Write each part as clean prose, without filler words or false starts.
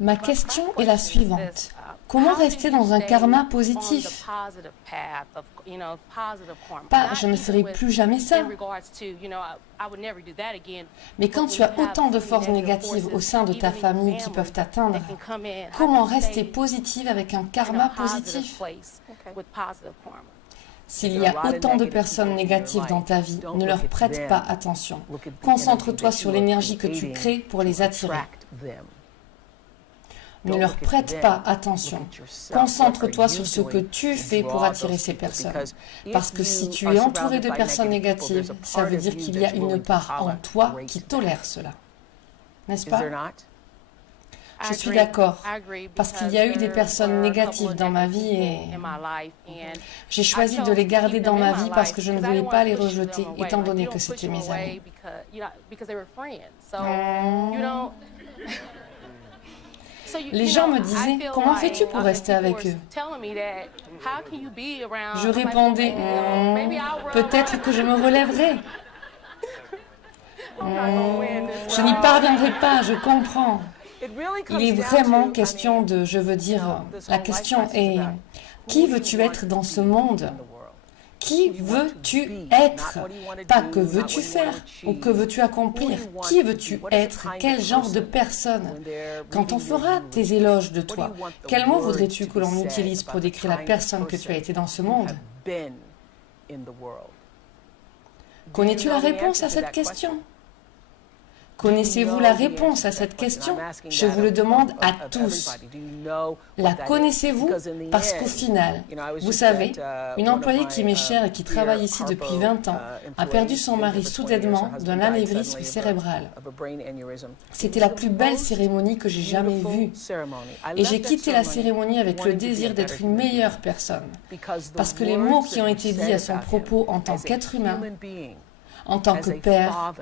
Ma question est la suivante. Comment rester dans un karma positif? Pas, je ne ferai plus jamais ça. Mais quand tu as autant de forces négatives au sein de ta famille qui peuvent t'atteindre, comment rester positive avec un karma positif? S'il y a autant de personnes négatives dans ta vie, ne leur prête pas attention. Concentre-toi sur l'énergie que tu crées pour les attirer. Ne leur prête pas attention. Concentre-toi sur ce que tu fais pour attirer ces personnes. Parce que si tu es entouré de personnes négatives, ça veut dire qu'il y a une part en toi qui tolère cela. N'est-ce pas? Je suis d'accord, parce qu'il y a eu des personnes négatives dans ma vie et j'ai choisi de les garder dans ma vie parce que je ne voulais pas les rejeter, étant donné que c'était mes amis. Les gens me disaient, comment fais-tu pour rester avec eux? Je répondais, peut-être que je me relèverai. Je n'y parviendrai pas, je comprends. Il est vraiment question de, je veux dire, la question est, qui veux-tu être dans ce monde? Qui veux-tu être? Pas que veux-tu faire ou que veux-tu accomplir. Qui veux-tu être? Quel genre de personne? Quand on fera tes éloges de toi, quel mot voudrais-tu que l'on utilise pour décrire la personne que tu as été dans ce monde? Connais-tu la réponse à cette question? Connaissez-vous la réponse à cette question? Je vous le demande à tous. La connaissez-vous? Parce qu'au final, vous savez, une employée qui m'est chère et qui travaille ici depuis 20 ans a perdu son mari soudainement d'un anévrisme cérébral. C'était la plus belle cérémonie que j'ai jamais vue. Et j'ai quitté la cérémonie avec le désir d'être une meilleure personne. Parce que les mots qui ont été dits à son propos en tant qu'être humain, en tant que père,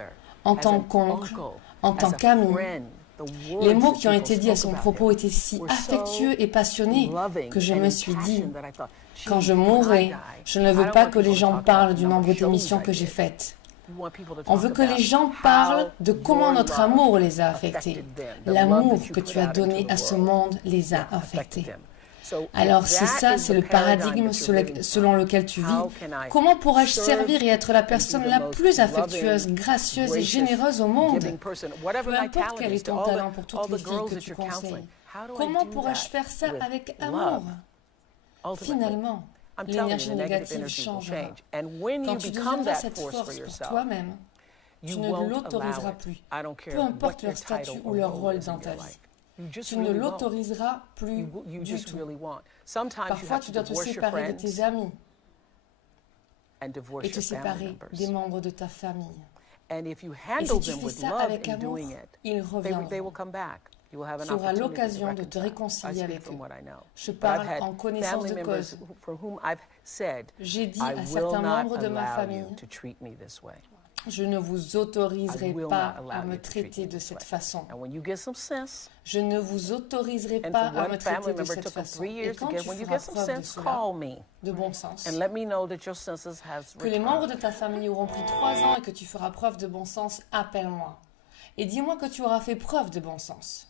en tant qu'oncle, en tant qu'ami. Les mots qui ont été dits à son propos étaient si affectueux et passionnés que je me suis dit, quand je mourrai, je ne veux pas que les gens parlent du nombre d'émissions que j'ai faites. On veut que les gens parlent de comment notre amour les a affectés. L'amour que tu as donné à ce monde les a affectés. Alors si ça, c'est le paradigme selon lequel tu vis, comment pourrais-je servir et être la personne la plus affectueuse, gracieuse et généreuse au monde? Peu importe quel est ton talent pour toutes les filles que tu conseilles, comment pourrais-je faire ça avec amour? Finalement, l'énergie négative changera. Quand tu deviendras cette force pour toi-même, tu ne l'autoriseras plus, peu importe leur statut ou leur rôle dans ta vie. Tu ne l'autoriseras plus du tout. Parfois, tu dois te séparer de tes amis et te séparer des membres de ta famille. Et si tu fais ça avec amour, ils reviendront. Tu auras l'occasion de te réconcilier avec eux. Je parle en connaissance de cause. J'ai dit à certains membres de ma famille, je ne vous autoriserai pas à me traiter de cette façon. Je ne vous autoriserai pas à me traiter de cette façon. Et quand tu feras preuve de cela, de bon sens, que les membres de ta famille auront pris 3 ans et que tu feras preuve de bon sens, appelle-moi. Et dis-moi que tu auras fait preuve de bon sens.